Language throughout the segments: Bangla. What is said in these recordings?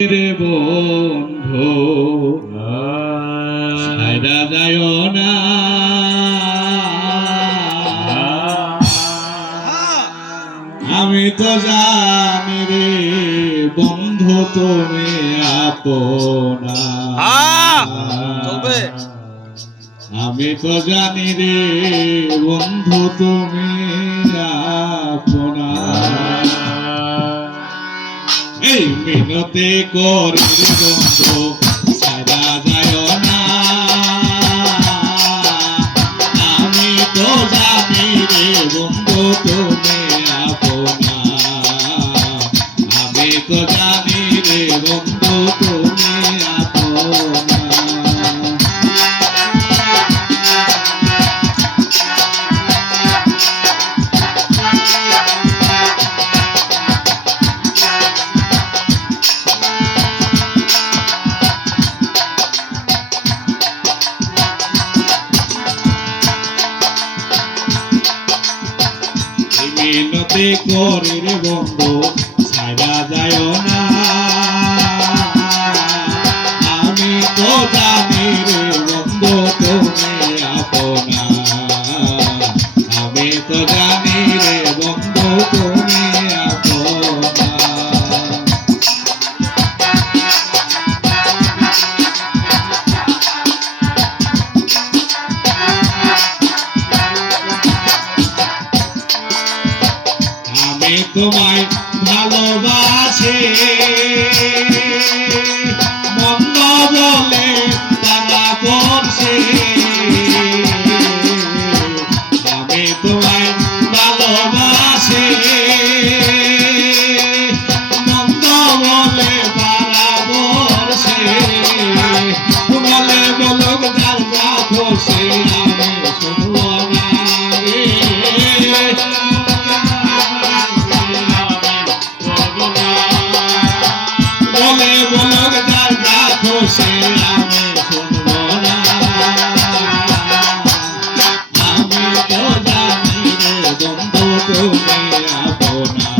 রে বন্ধু ছাইরা যায় না, আমি তো জানি রে বন্ধু তুমি আপনা, আমি তো জানি রে বন্ধু তুমি আপনা। এই মিনতি করি বন্ধু ছাইরা যায় না, আমি তো জানি রে বন্ধু তুমি আপনা, আমি তো জানি রে বন্ধু তুমি আপনা। মিনতি করি রে বন্ধু ছাইরা যায় না, আমি তো জানি রে বন্ধু তুমি আপনা, আমি তো জানি রে বন্ধু তুমি আপনা। আমি তোমায় ভালোবাসি মন্দ বলে তারা করছে, আমি তোমায় ভালোবাসি মন্দ বলে তারা করছে, বলে বলুক যার যা খুশি আমি শুনব না রে, বলে বলুক যার যা খুশি আমি শুনব না, আমি তো জানি রে বন্ধু তুমি আপনা,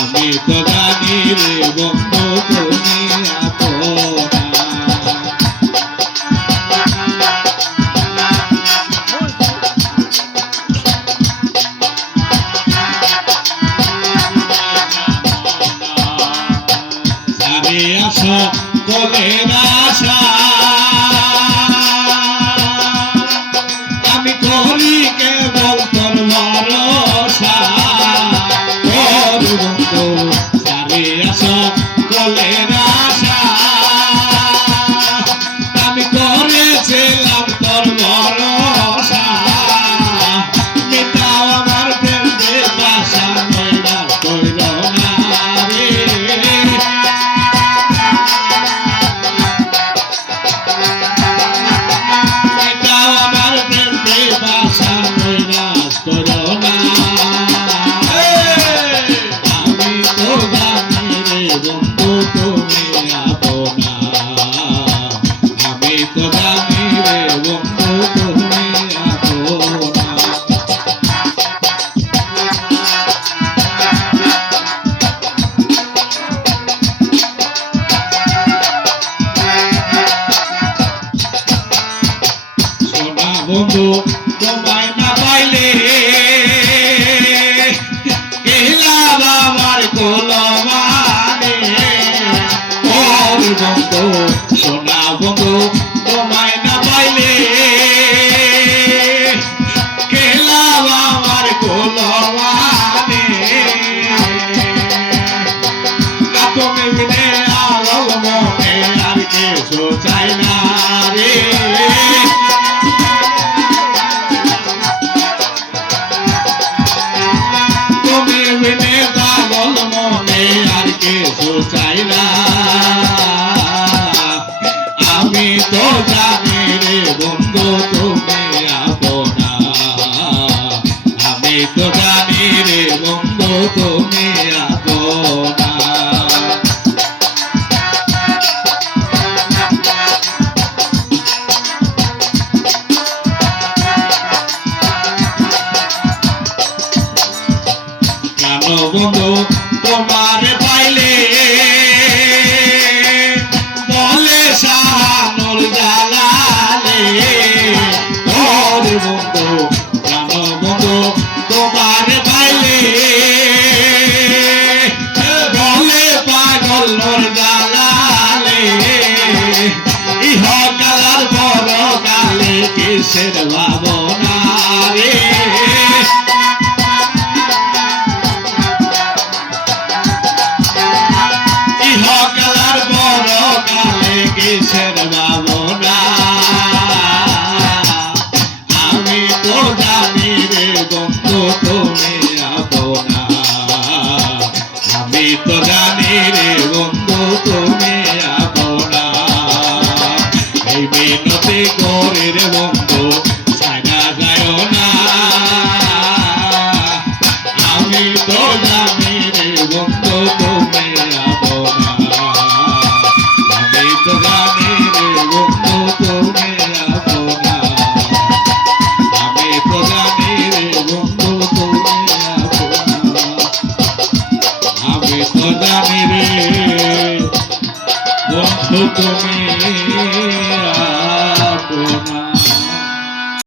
আমি তো জানি রে বন্ধু তুমি আপনা। আসো বলের আশা আমি করি কেবল তোর ভরসা, তোর বন্ধু সারি আসো বলের আশা আমি করেছিলাম তোর ভরসা, মেটাও আমার প্রেম যে বাসা নইরা কইর না রে, বাসা নৈরাশ করো না, আমি তো জানি রে বন্ধু তুমি আপনা, আমি তো জানি রে বন্ধু তুমি আপনা। সোনা বন্ধু তোমায় না পাইলে গেলাম আমার কোলমানে, ওর বন্ধু সোনা বন্ধু তোমায় না পাইলে গেলাম আমার কোলমানে, আপনি বিনে আলো মনে আর কিছু চাই না রে, মনে আর কিছু চাই না, আমি তো জানি রে বন্ধু তুমি আপনা, আমি তো জানি রে বন্ধু তুমি আপনা। কেন বন্ধু তোমার পাইলে কিসের ভাবনা রে ইহকাল বড় কালে কিসের ভাবনা আমি তো জানি রে বন্ধু তুমি আপনা আমি তো জানি রে বন্ধু তুমি আপনা এই মিনতি করে রে বন্ধু ছাড়া যায় না আমি তো জানি রে বন্ধু তুমি আপনা আমি তো জানি রে বন্ধু তুমি আপনা আমি তো জানি রে বন্ধু তুমি আপনা আমি তো জানি রে বন্ধু তুমি